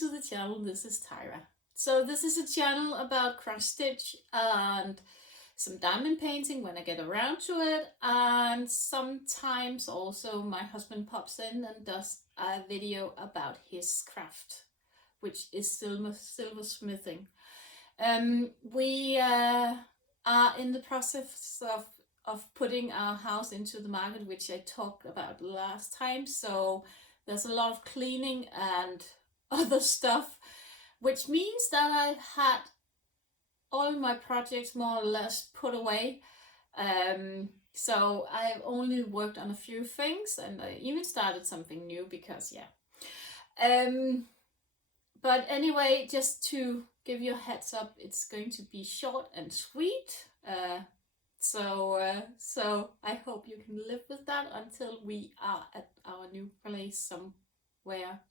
to the channel. This is Tyra. So this is a channel about cross stitch and some diamond painting when I get around to it, and sometimes also my husband pops in and does a video about his craft, which is silversmithing. We are in the process of putting our house into the market, which I talked about last time, so there's a lot of cleaning and other stuff, which means that I've had all my projects more or less put away. So I've only worked on a few things, and I even started something new because but anyway, just to give you a heads up, it's going to be short and sweet. So I hope you can live with that until we are at our new place somewhere.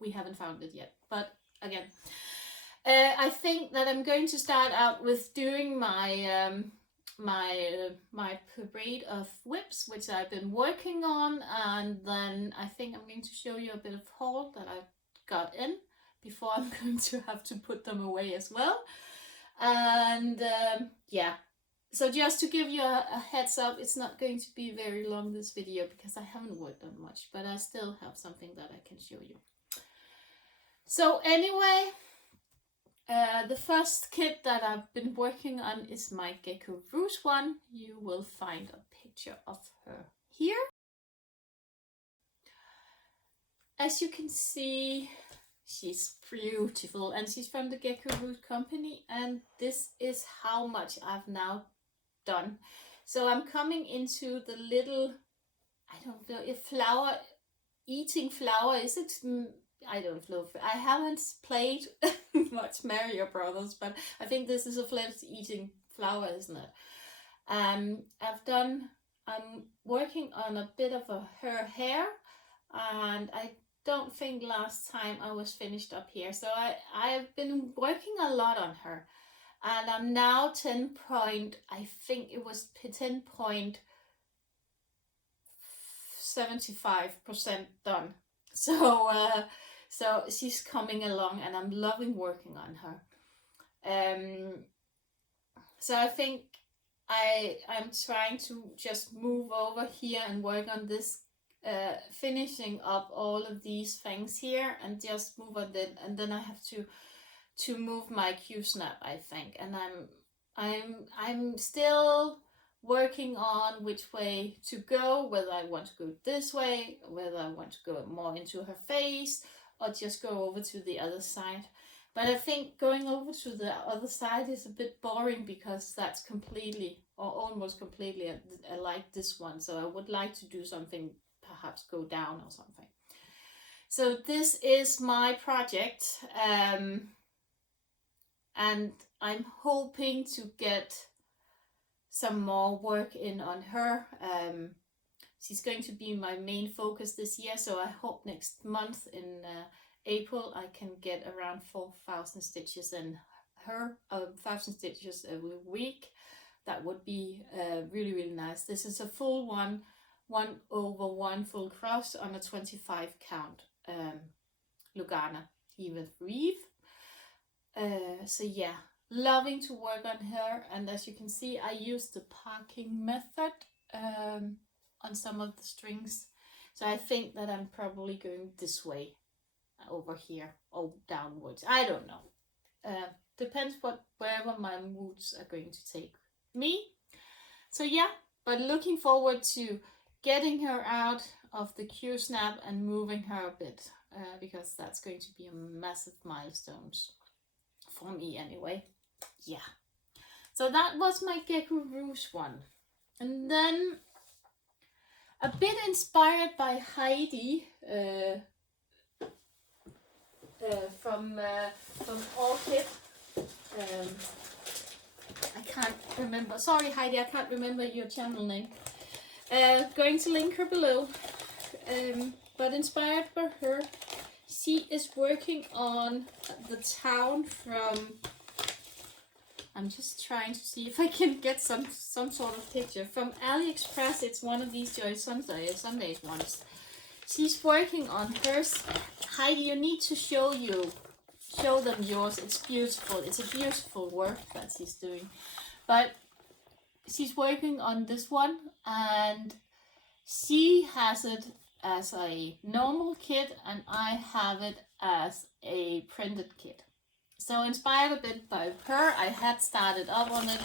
We haven't found it yet, but again, I think that I'm going to start out with doing my my parade of whips, which I've been working on, and then I think I'm going to show you a bit of haul that I got in before I'm going to have to put them away as well. And yeah, so just to give you a heads up, it's not going to be very long, this video, because I haven't worked on much, but I still have something that I can show you. So anyway, the first kit that I've been working on is my Geckorouge one. You will find a picture of her here. As you can see, she's beautiful, and she's from the Geckorouge company, and this is how much I've now done. So I'm coming into the little, I don't know if flower, eating flower, is it? I don't know. I haven't played much Mario Brothers, but I think this is a flesh eating flower, isn't it? I'm working on a bit of her hair, and I don't think last time I was finished up here. So I've been working a lot on her, and I'm now 10.75% done. So she's coming along, and I'm loving working on her. So I think I'm trying to just move over here and work on this, finishing up all of these things here, and just move on it, and then I have to move my Q-snap, I think. And I'm still working on which way to go, whether I want to go this way, whether I want to go more into her face, or just go over to the other side. But I think going over to the other side is a bit boring, because that's completely, or almost completely, like this one. So I would like to do something, perhaps go down or something. So this is my project, and I'm hoping to get some more work in on her. She's going to be my main focus this year, so I hope next month in April I can get around 4,000 stitches in her, 1,000 stitches a week. That would be really, really nice. This is a full 1/1 full cross on a 25 count Lugana even weave. So yeah, loving to work on her, and as you can see, I used the parking method on some of the strings. So I think that I'm probably going this way over here, or downwards. I don't know. Depends wherever my moods are going to take me. So yeah, but looking forward to getting her out of the Q-snap and moving her a bit, because that's going to be a massive milestone for me anyway. Yeah. So that was my Geckorouge one. And then, a bit inspired by Heidi, from Orchid. I can't remember. Sorry, Heidi, I can't remember your channel name. Going to link her below. But inspired by her, she is working on the town from. I'm just trying to see if I can get some sort of picture from AliExpress. It's one of these Joy Sundays ones. she's working on hers. Heidi, you need to show them yours. It's beautiful. It's a beautiful work that she's doing. But she's working on this one, and she has it as a normal kit, and I have it as a printed kit. So inspired a bit by her, I had started up on it.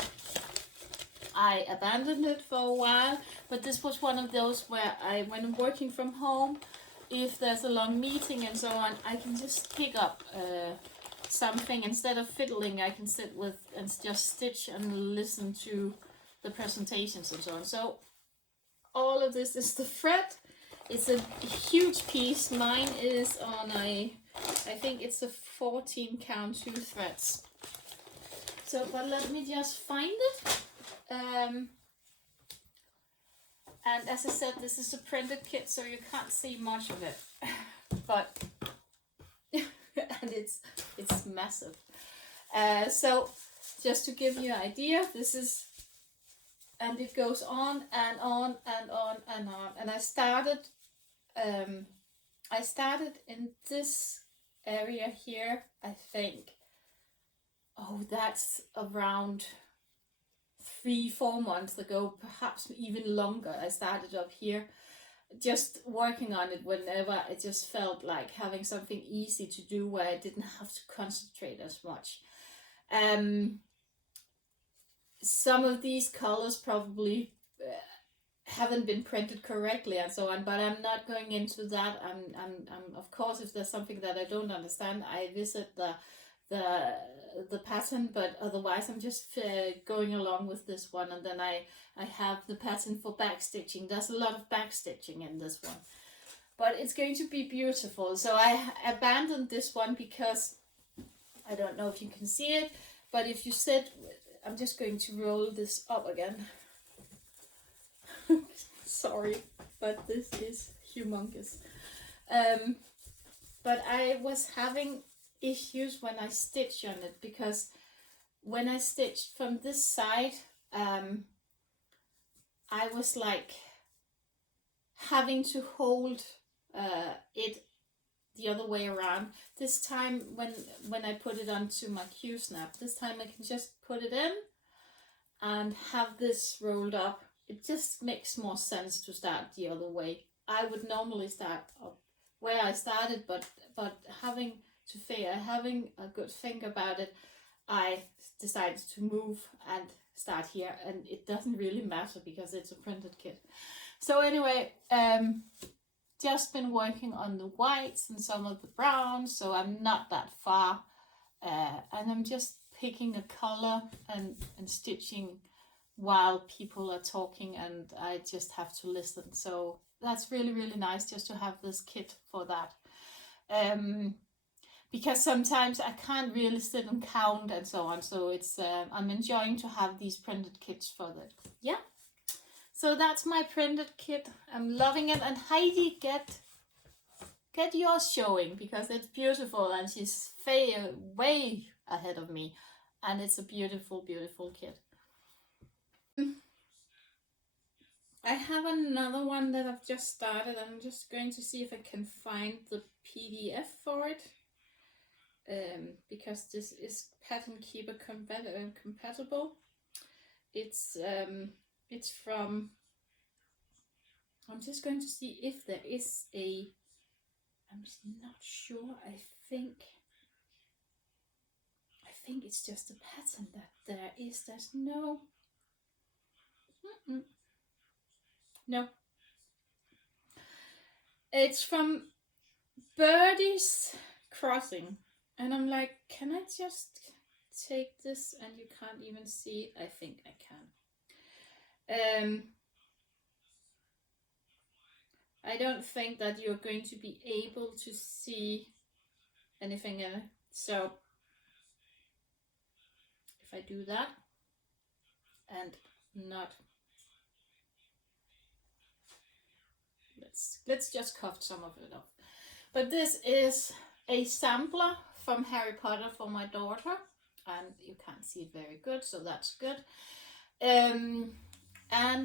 I abandoned it for a while, but this was one of those where when I'm working from home, if there's a long meeting and so on, I can just pick up something. Instead of fiddling, I can sit with and just stitch and listen to the presentations and so on. So all of this is the thread. It's a huge piece. Mine is on I think it's a 14 count 2 threads. So, but let me just find it. And as I said, this is a printed kit, so you can't see much of it. But and it's massive. So just to give you an idea, this is, and it goes on and on and on and on. And I started in this area here, I think. Oh, that's around 3-4 months ago, perhaps even longer. I started up here, just working on it whenever I just felt like having something easy to do where I didn't have to concentrate as much. Some of these colors probably haven't been printed correctly and so on, but I'm not going into that. I'm of course, if there's something that I don't understand, I visit the pattern, but otherwise I'm just going along with this one. And then I have the pattern for back stitching. There's a lot of back stitching in this one, but it's going to be beautiful. So I abandoned this one because I don't know if you can see it, but if you sit, I'm just going to roll this up again. Sorry, but this is humongous. But I was having issues when I stitch on it, because when I stitched from this side, I was like having to hold it the other way around. This time when I put it onto my Q-snap, this time I can just put it in and have this rolled up. It just makes more sense to start the other way. I would normally start up where I started, but having a good think about it, I decided to move and start here, and it doesn't really matter because it's a printed kit. So anyway, just been working on the whites and some of the browns, so I'm not that far, and I'm just picking a color and stitching while people are talking, and I just have to listen. So that's really, really nice just to have this kit for that. Because sometimes I can't really sit and count and so on. So it's I'm enjoying to have these printed kits for that. Yeah. So that's my printed kit. I'm loving it. And Heidi, get yours showing, because it's beautiful and she's way ahead of me. And it's a beautiful, beautiful kit. I have another one that I've just started. I'm just going to see if I can find the PDF for it. Because this is Pattern Keeper compatible. It's from, I'm just going to see if there is a, I'm not sure. I think it's just a pattern that there's no, no. It's from Birdie's Crossing. And I'm like, can I just take this? And you can't even see it. I think I can. I don't think that you're going to be able to see anything in it. So if I do that and not, let's just cut some of it off. But this is a sampler from Harry Potter for my daughter, and you can't see it very good, so that's good. And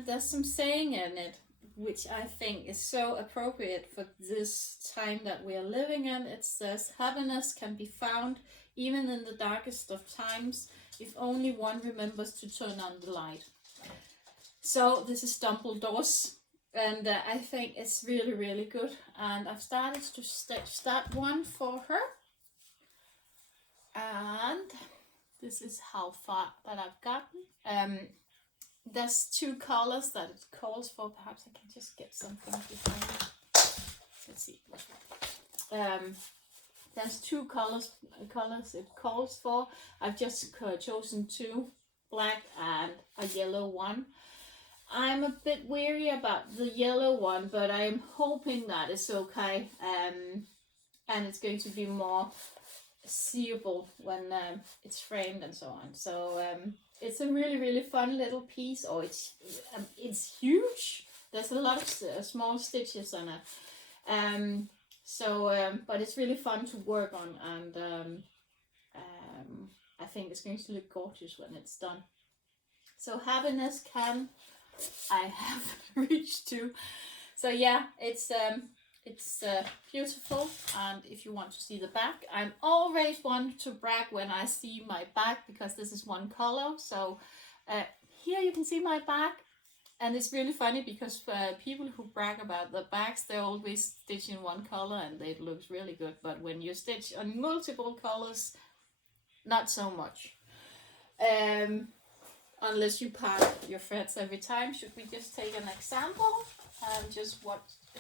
there's some saying in it. which I think is so appropriate for this time that we are living in. It says, happiness can be found even in the darkest of times, if only one remembers to turn on the light. So this is Dumbledore's, and I think it's really, really good. And I've started to start one for her. And this is how far that I've gotten. There's 2 colors that it calls for. Perhaps I can just get something behind it. Let's see. There's 2 colors it calls for. I've just chosen 2, black and a yellow one. I'm a bit weary about the yellow one, but I'm hoping that it's okay, and it's going to be more seeable when it's framed and so on. So it's a really, really fun little piece. Oh, it's huge. There's a lot of small stitches on it. But it's really fun to work on, and I think it's going to look gorgeous when it's done. So happiness can I have reached to. So yeah, it's beautiful. And if you want to see the back, I'm always one to brag when I see my back, because this is one color. So here you can see my back. And it's really funny because people who brag about the backs, they always stitch in one color and it looks really good. But when you stitch on multiple colors, not so much. Unless you part your threads every time. Should we just take an example and just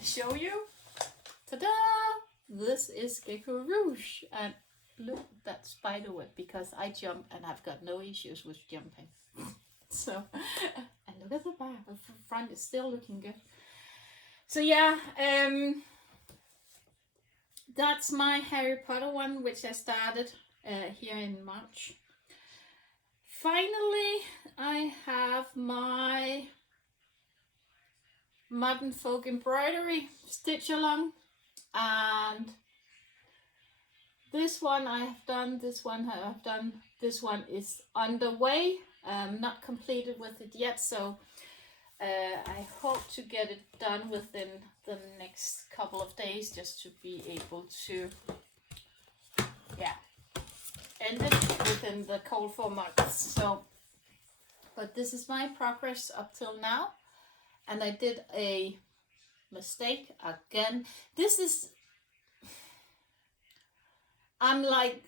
show you? Ta-da! This is Geckorouge. And look at that spider web, because I jump and I've got no issues with jumping. So, and look at the back. The front is still looking good. So yeah, that's my Harry Potter one, which I started here in March. Finally, I have my Modern Folk embroidery stitch along, and this one I have done, this one I have done, this one is underway. Not completed with it yet, so I hope to get it done within the next couple of days, just to be able to end it within the cold 4 months. So, but this is my progress up till now, and I did a mistake again. I'm like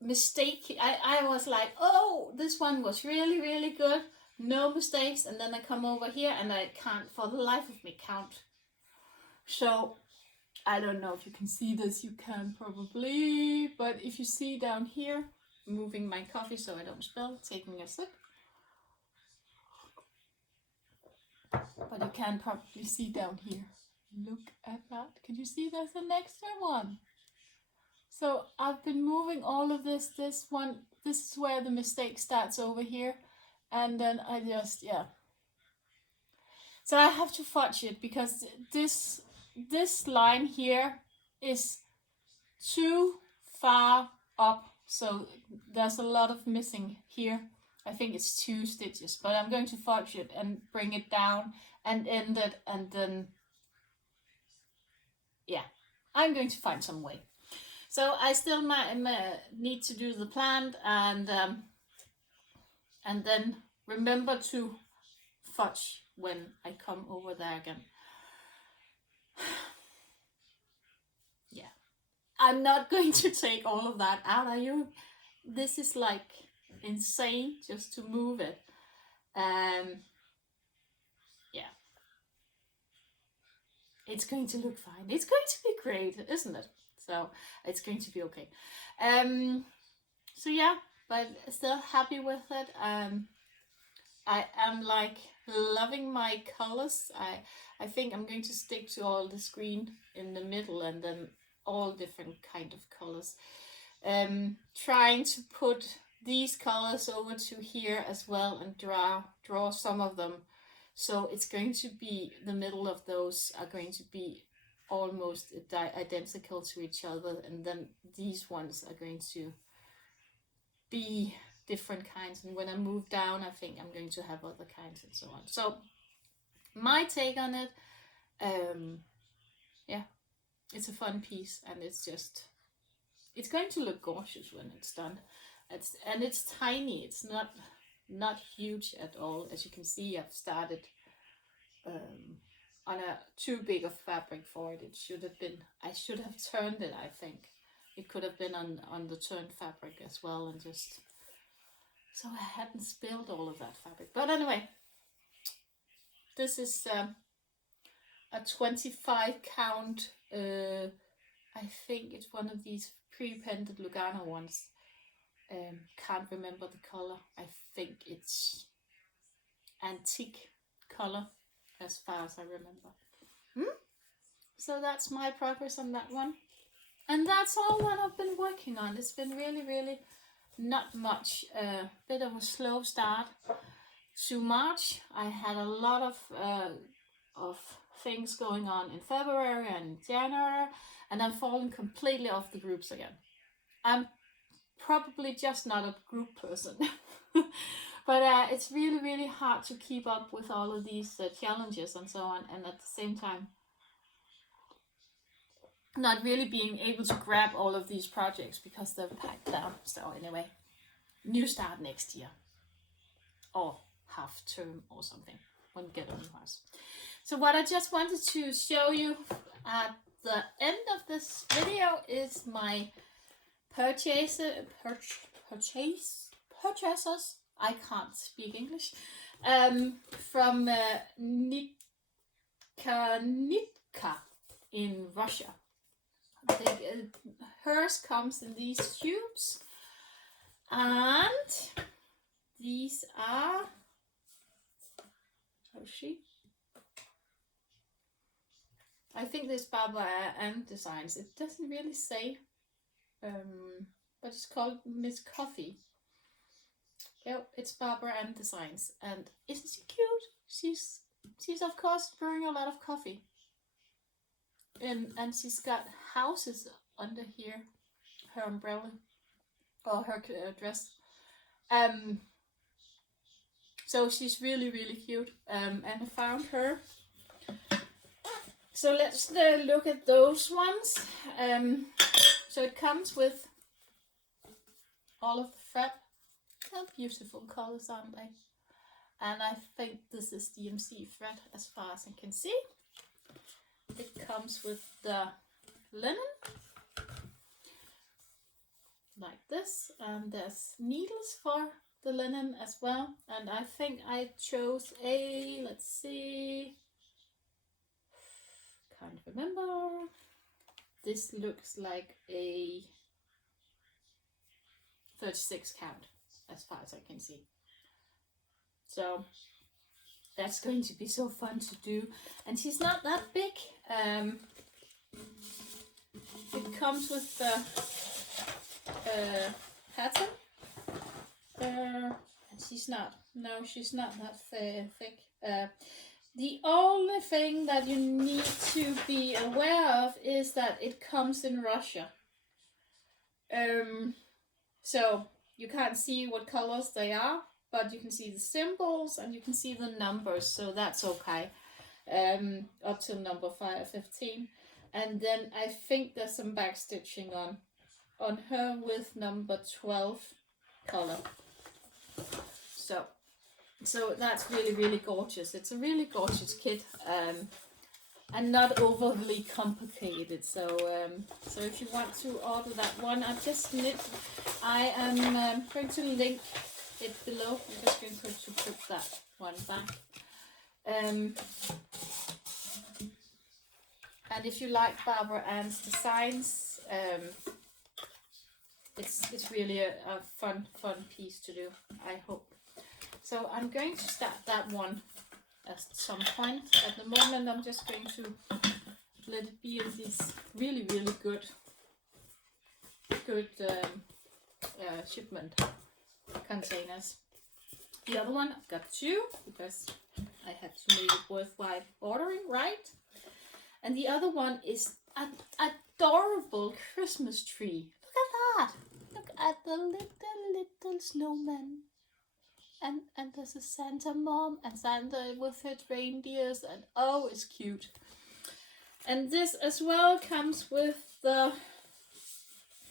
mistake. I was like, oh, this one was really, really good, no mistakes, and then I come over here and I can't for the life of me count. So I don't know if you can see this. You can probably, but if you see down here, moving my coffee so I don't spill, taking a sip, but you can probably see down here. Look at that. Can you see there's an extra one? So I've been moving all of this. This is where the mistake starts over here. And then I just, So I have to fudge it, because this line here is too far up. So there's a lot of missing here. I think it's 2 stitches, but I'm going to fudge it and bring it down and end it. And then, I'm going to find some way. So I still need to do the plant, and then remember to fudge when I come over there again. I'm not going to take all of that out, are you? This is like insane just to move it. It's going to look fine. It's going to be great, isn't it? So it's going to be okay. So yeah, but still happy with it. I am like loving my colors. I think I'm going to stick to all this green in the middle, and then all different kind of colors. Trying to put these colors over to here as well, and draw some of them. So it's going to be, the middle of those are going to be almost identical to each other, and then these ones are going to be different kinds, and when I move down I think I'm going to have other kinds and so on. So my take on it. Yeah, it's a fun piece, and it's going to look gorgeous when it's done. It's tiny. It's not huge at all. As you can see, I've started on a too big of fabric for it. It should have been. I should have turned it. I think it could have been on the turned fabric as well, and just so I hadn't spilled all of that fabric. But anyway, this is a 25 count. I think it's one of these pre-painted Lugano ones. Can't remember the color. I think it's antique color as far as I remember. So that's my progress on that one. And that's all that I've been working on. It's been really not much. Bit of a slow start to March. I had a lot of things going on in February and January, and I'm falling completely off the groups again. I'm probably just not a group person. But it's really hard to keep up with all of these challenges and so on, and at the same time not really being able to grab all of these projects because they're packed down. So anyway, new start next year, or half term or something when we get on Mars. So what I just wanted to show you at the end of this video is my purchases. I can't speak English. From Nitka in Russia. Hers comes in these tubes, and these are, how's she? I think this Barbara Ann Designs. It doesn't really say, but it's called Miss Coffee. Yep, it's Barbara Ann Designs, and isn't she cute? She's of course brewing a lot of coffee, and she's got houses under here, her umbrella or her dress. So she's really cute. And I found her. So let's look at those ones. So it comes with all of the thread. How beautiful colors, aren't they? And I think this is DMC thread as far as I can see. It comes with the linen, like this, and there's needles for the linen as well. And I think I chose a, let's see, can't remember. This looks like a 36 count as far as I can see. So that's going to be so fun to do. And she's not that big. It comes with the pattern. And she's not that thick. The only thing that you need to be aware of is that it comes in Russia. So you can't see what colors they are, but you can see the symbols and you can see the numbers, so that's okay. Up till number 15. And then I think there's some back stitching on her with number 12 color. So that's really gorgeous. It's a really gorgeous kit, and not overly complicated. So if you want to order that one, I am going to link it below. I'm just going to put that one back. And if you like Barbara Ann's designs, it's really a fun piece to do, I hope. So I'm going to start that one at some point. At the moment, I'm just going to let it be in these really good shipment containers. The other one, I've got two because I had to make it worthwhile ordering, right? And the other one is an adorable Christmas tree. Look at that! Look at the little snowman. And there's a Santa mom and Santa with her reindeers, and oh, it's cute. And this as well comes with the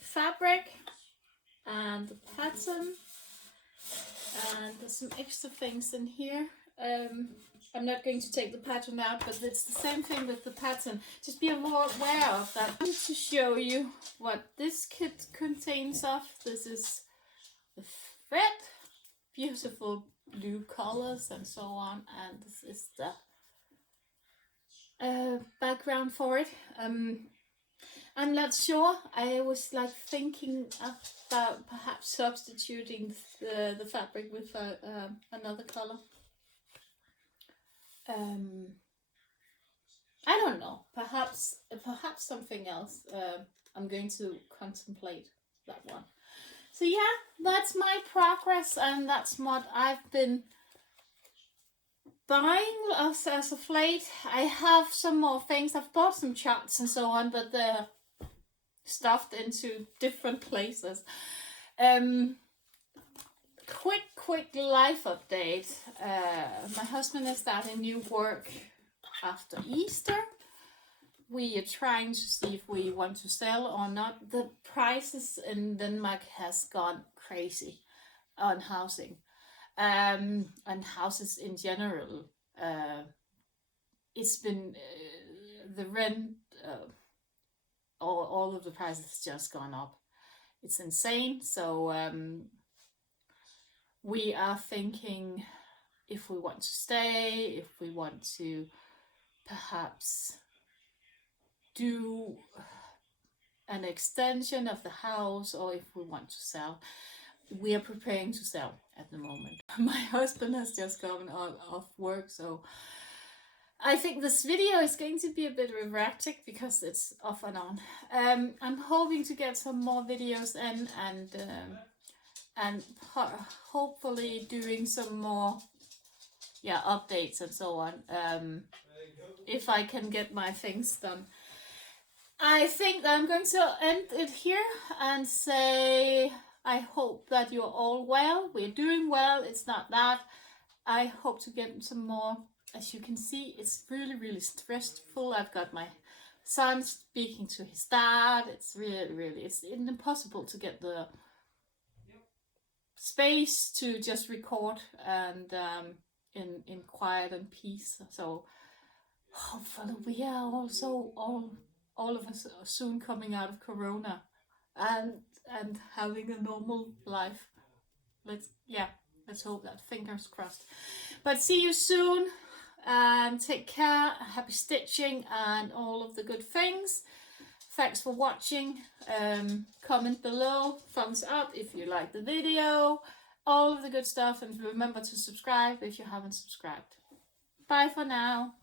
fabric and the pattern, and there's some extra things in here. I'm not going to take the pattern out, but it's the same thing with the pattern. Just be more aware of that. I want to show you what this kit contains of. This is the thread, beautiful blue colors and so on, and this is the background for it. I'm not sure. I was like thinking about perhaps substituting the fabric with another color. I don't know. Perhaps something else. I'm going to contemplate that one. So yeah, that's my progress, and that's what I've been buying as of late. I have some more things. I've bought some charts and so on, but they're stuffed into different places. Quick life update. My husband is starting new work after Easter. We are trying to see if we want to sell or not. The prices in Denmark has gone crazy on housing, and houses in general. It's been the rent, all of the prices just gone up. It's insane. So we are thinking if we want to stay, if we want to perhaps do an extension of the house, or if we want to sell. We are preparing to sell at the moment. My husband has just gone off work, so I think this video is going to be a bit erratic because it's off and on. I'm hoping to get some more videos in, and hopefully doing some more updates and so on, if I can get my things done. I think that I'm going to end it here and say I hope that you're all well. We're doing well. It's not that. I hope to get some more. As you can see, it's really stressful. I've got my son speaking to his dad. It's really it's impossible to get the space to just record and in quiet and peace. So hopefully we are also all of us are soon coming out of Corona and having a normal life. Let's hope that. Fingers crossed. But see you soon, and take care. Happy stitching and all of the good things. Thanks for watching. Comment below, thumbs up if you like the video, all of the good stuff, and remember to subscribe if you haven't subscribed. Bye for now.